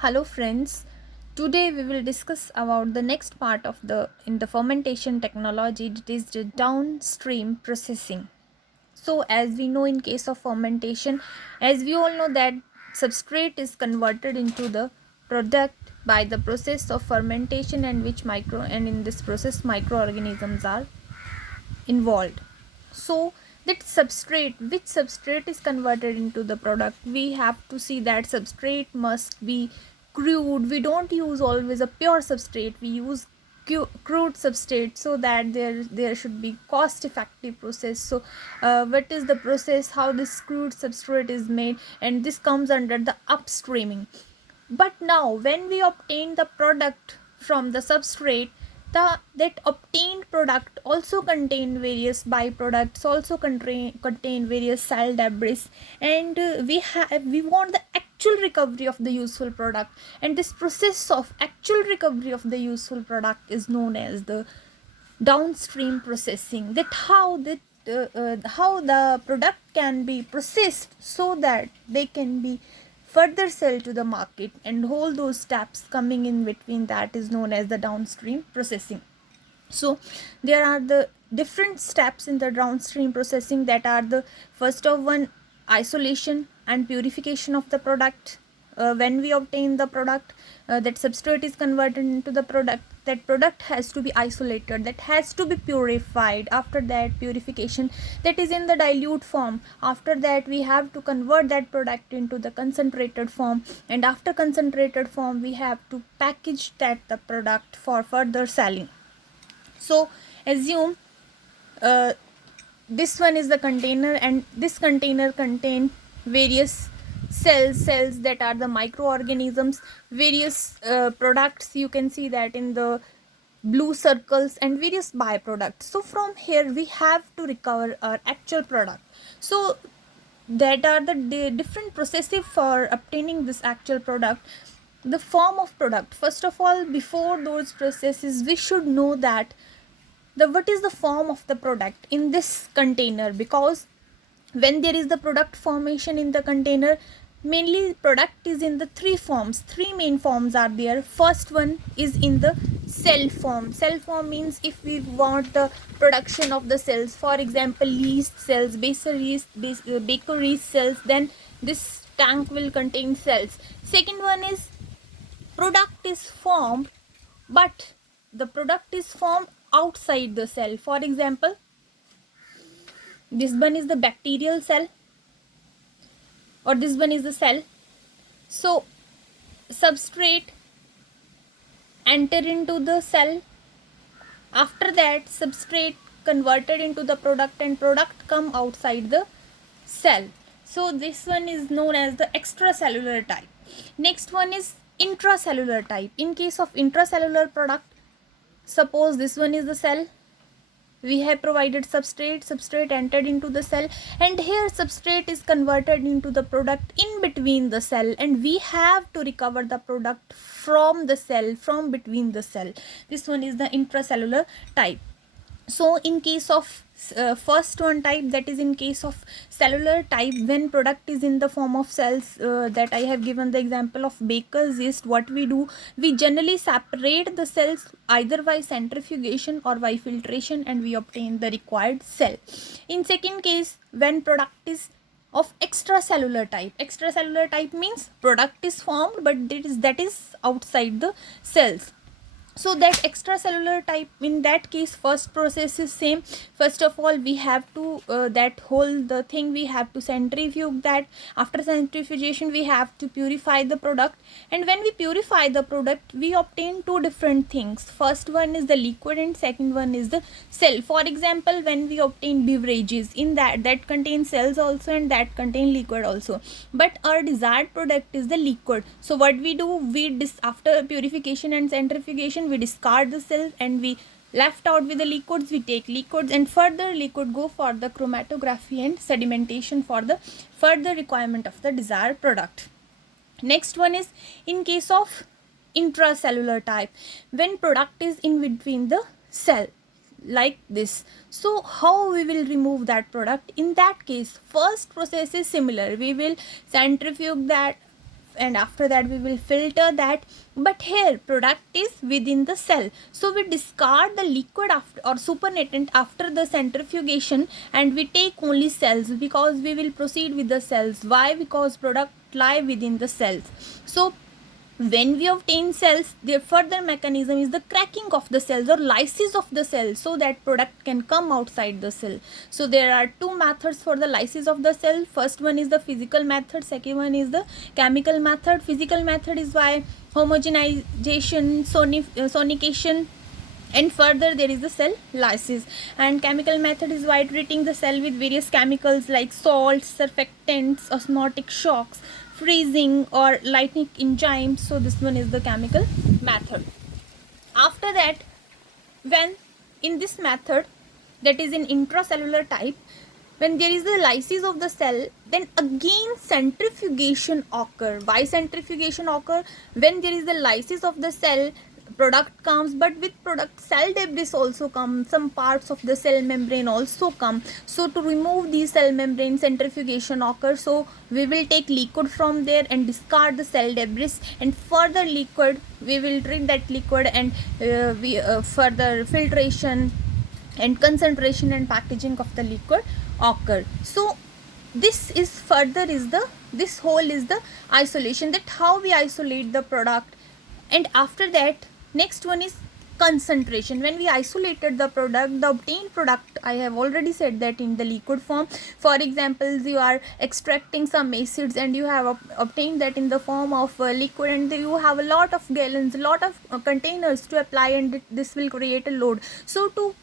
Hello friends. Today we will discuss about the next part of the fermentation technology, that is the downstream processing. So as we know, in case of fermentation, as we all know that substrate is converted into the product by the process of fermentation, and in this process microorganisms are involved. So that substrate, which substrate is converted into the product, we have to see that substrate must be crude. We don't use always a pure substrate, we use crude substrate, so that there should be cost effective process. So what is the process, how this crude substrate is made, and this comes under the upstreaming. But now when we obtain the product from the substrate, that obtained product also contain various byproducts, also contain various cell debris, and we want the actual recovery of the useful product, and this process of actual recovery of the useful product is known as the downstream processing. That how the product can be processed so that they can be further sell to the market, and all those steps coming in between, that is known as the downstream processing. So there are the different steps in the downstream processing, that are the first of one, isolation and purification of the product. When we obtain the product, that substrate is converted into the product, that product has to be isolated, that has to be purified. After that purification, that is in the dilute form. After that we have to convert that product into the concentrated form, and after concentrated form we have to package that the product for further selling. So assume uh, this one is the container, and this container contain various cells that are the microorganisms, various products, you can see that in the blue circles, and various byproducts. So from here we have to recover our actual product. So that are the different processes for obtaining this actual product. The form of product, first of all, before those processes we should know that the what is the form of the product in this container, because when there is the product formation in the container, mainly product is in the three main forms are there. First one is in the cell form. Cell form means if we want the production of the cells, for example yeast cells, bakery cells, then this tank will contain cells. Second one is product is formed, but the product is formed outside the cell. For example, this one is the bacterial cell, or this one is the cell. So substrate enter into the cell, after that substrate converted into the product, and product come outside the cell. So this one is known as the extracellular type. Next one is intracellular type. In case of intracellular product, suppose this one is the cell, we have provided substrate entered into the cell, and here substrate is converted into the product in between the cell, and we have to recover the product from the cell, from between the cell. This one is the intracellular type. So in case of first one type, that is in case of cellular type, when product is in the form of cells, that I have given the example of baker's yeast, what we do, we generally separate the cells either by centrifugation or by filtration, and we obtain the required cell. In second case, when product is of extracellular type means product is formed, but that is outside the cells. So that extracellular type, in that case first process is same. First of all we have to that whole the thing we have to centrifuge that. After centrifugation we have to purify the product, and when we purify the product we obtain two different things. First one is the liquid, and second one is the cell. For example, when we obtain beverages, in that contains cells also, and that contain liquid also, but our desired product is the liquid. So what we do, after purification and centrifugation we discard the cells, and we left out with the liquids. We take liquids, and further liquid go for the chromatography and sedimentation for the further requirement of the desired product. Next one is in case of intracellular type, when product is in between the cell like this. So how we will remove that product? In that case, first process is similar. We will centrifuge that, and after that we will filter that. But here product is within the cell, so we discard the liquid after or supernatant after the centrifugation, and we take only cells, because we will proceed with the cells. Why? Because product lie within the cells. So when we obtain cells, the further mechanism is the cracking of the cells or lysis of the cell, so that product can come outside the cell. So there are two methods for the lysis of the cell. First one is the physical method, second one is the chemical method. Physical method is by homogenization, sonication, and further there is the cell lysis. And chemical method is by treating the cell with various chemicals like salts, surfactants, osmotic shocks, freezing, or lightning enzymes. So this one is the chemical method. After that, when in this method, that is in intracellular type, when there is the lysis of the cell, then again centrifugation occur. Why centrifugation occur? When there is the lysis of the cell, product comes, but with product cell debris also come, some parts of the cell membrane also come. So to remove these cell membrane, centrifugation occurs. So we will take liquid from there and discard the cell debris, and further liquid we will treat that liquid, and further filtration and concentration and packaging of the liquid occur. So this is further is the, this whole is the isolation, that how we isolate the product. And after that, next one is concentration. When we isolated the product, the obtained product, I have already said that in the liquid form. For example, you are extracting some acids and you have obtained that in the form of liquid, and you have a lot of gallons, a lot of containers to apply, and this will create a load. So to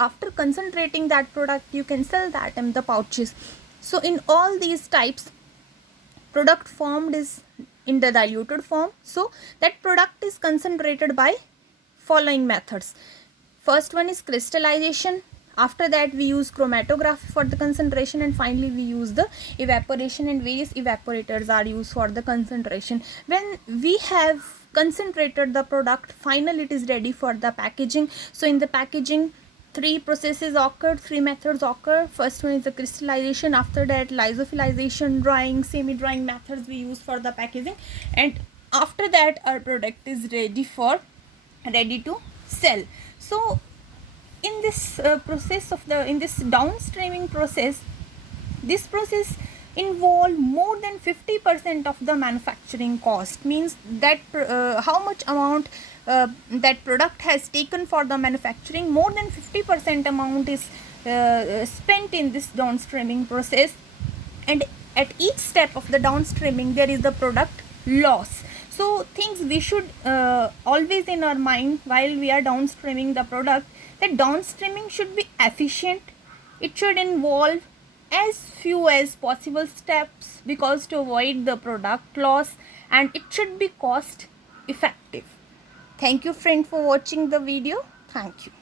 after concentrating that product, you can sell that in the pouches. So in all these types, product formed is in the diluted form. So that product is concentrated by following methods. First one is crystallization. After that we use chromatography for the concentration, and finally we use the evaporation, and various evaporators are used for the concentration. When we have concentrated the product, finally it is ready for the packaging. So in the packaging, three processes occur, three methods occur. First one is the crystallization, after that lyophilization, drying, semi-drying methods we use for the packaging, and after that our product is ready to sell. So in this process of the, in this downstreaming process, this process involve more than 50% of the manufacturing cost. Means that how much amount that product has taken for the manufacturing, more than 50% amount is spent in this downstreaming process. And at each step of the downstreaming there is the product loss. So things we should always in our mind while we are downstreaming the product, that downstreaming should be efficient. It should involve as few as possible steps, because to avoid the product loss, and it should be cost effective. Thank you friend for watching the video. Thank you.